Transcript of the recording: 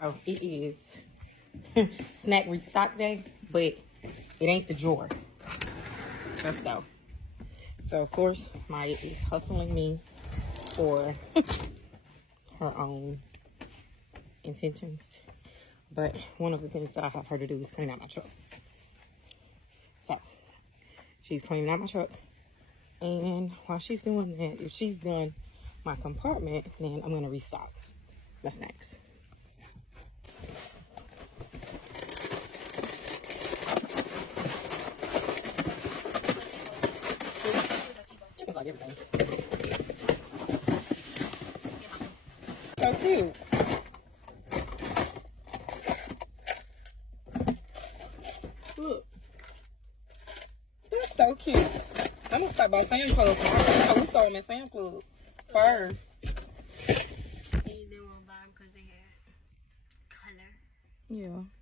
So it is snack restock day, but it ain't the drawer. Let's go. So of course, Maya is hustling me for her own intentions. But one of the things that I have her to do is clean out my truck. So she's cleaning out my truck. And while she's doing that, if she's done my compartment, then I'm going to restock the snacks. Chicken's like everything. So cute. Look. That's so cute. I'm gonna stop by Sam's Club. We saw them at Sam's Club first. And you didn't want to buy them because they had color. Yeah.